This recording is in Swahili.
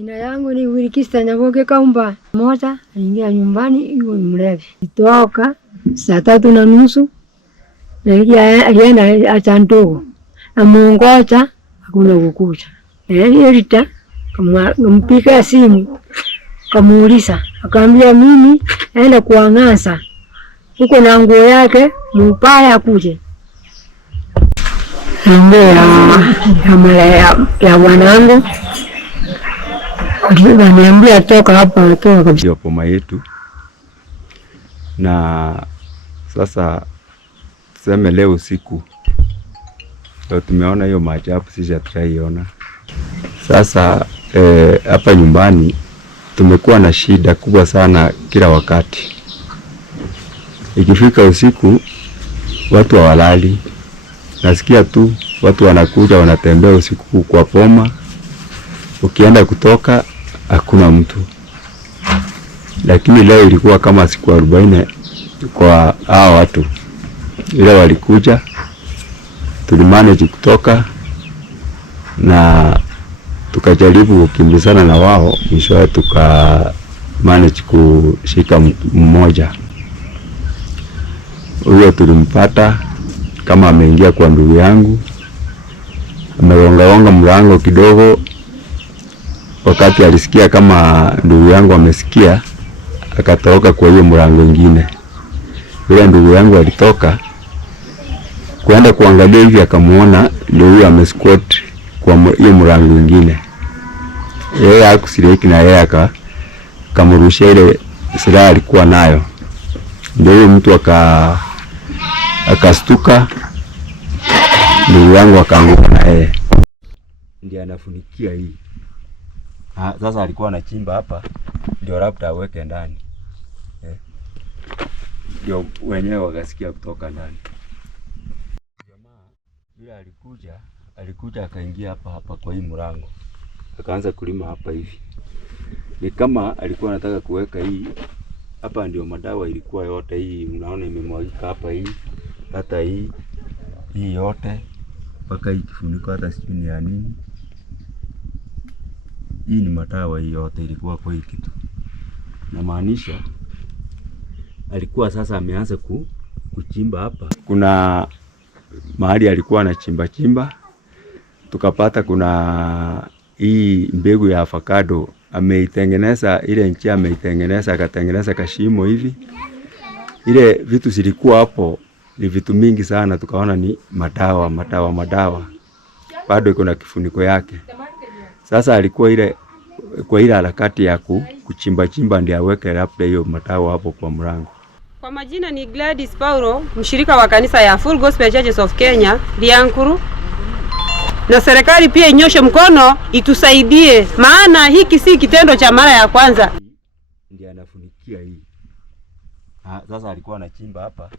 Jina yangu ni Wilkista Nyaboke Kaumba. Moja aliingia nyumbani yuko mlevi. Kutoka saa 3:30 na alienda acha ndogo. Amuongoza hakuna kukucha. Elita kampiga simu kamuuliza, akamwambia mimi aenda kuang'asa huko na nguo yake mpaya akuje. Ya wanangu niambia toka hapa, toka kabisa boma yetu. Na sasa tuseme leo usiku ndio tumeona hiyo maajabu, sisi hatujaiona. Sasa hapa nyumbani tumekuwa na shida kubwa sana kila wakati. Ikifika usiku watu hawalali. Nasikia tu watu wanakuja wanatembea usiku kwa boma. Ukienda kutoka hakuna mtu. Lakini leo ilikuwa kama siku 40 kwa hao watu. Ile walikuja, tulimanage kutoka na tukajaribu kukimbizana na wao, mwisho tukamanage kushika mmoja. Huyo tulimpata kama ameingia kwa ndugu yangu, ameonga mlango kidogo. Wakati alisikia kama ndugu yangu amesikia, akatoroka kwa hiyo mlango mwingine. Yule ndugu yangu alitoka kwenda kuangalia hivi, akamuona ndio huyo amesquat kwa hiyo mlango mwingine. Yeye hakusiriki na yeye akamrushia ile silaha alikuwa nayo. Ndio huyo mtu akastuka, ndugu yangu akaanguka na yeye. Ndiye anafunikia hii. Sasa alikuwa anachimba hapa ndio labda aweke ndani. Ndio wenyewe wakasikia kutoka ndani. Jamaa yule alikuja akaingia hapa kwa hii mlango. Akaanza kulima hapa hivi. Ni kama alikuwa anataka kuweka hii hapa, ndio madawa ilikuwa yote hii, unaona imemwagika hapa hii, hata hii yote mpaka hii kifuniko hata sijui ni ya nini. Hii ni madawa hii yote ilikuwa kwa hii kitu. Na maanisha alikuwa sasa ameanza kuchimba hapa. Kuna mahali alikuwa anachimba, tukapata kuna hii mbegu ya avocado ameitengeneza, ile njia ameitengeneza, akatengeneza kashimo hivi. Ile vitu zilikuwa hapo ni vitu mingi sana, tukaona ni madawa. Bado iko na kifuniko yake. Sasa alikuwa kwa ile harakati ya kuchimba ndio aweke labda hiyo madawa hapo kwa mlango. Kwa majina ni Gladys Paulo, mshirika wa kanisa ya Full Gospel Churches of Kenya, Liankuru. Na serikali pia inyoshe mkono itusaidie, maana hiki si kitendo cha mara ya kwanza. Ndiye anafunikia hii. Sasa alikuwa anachimba hapa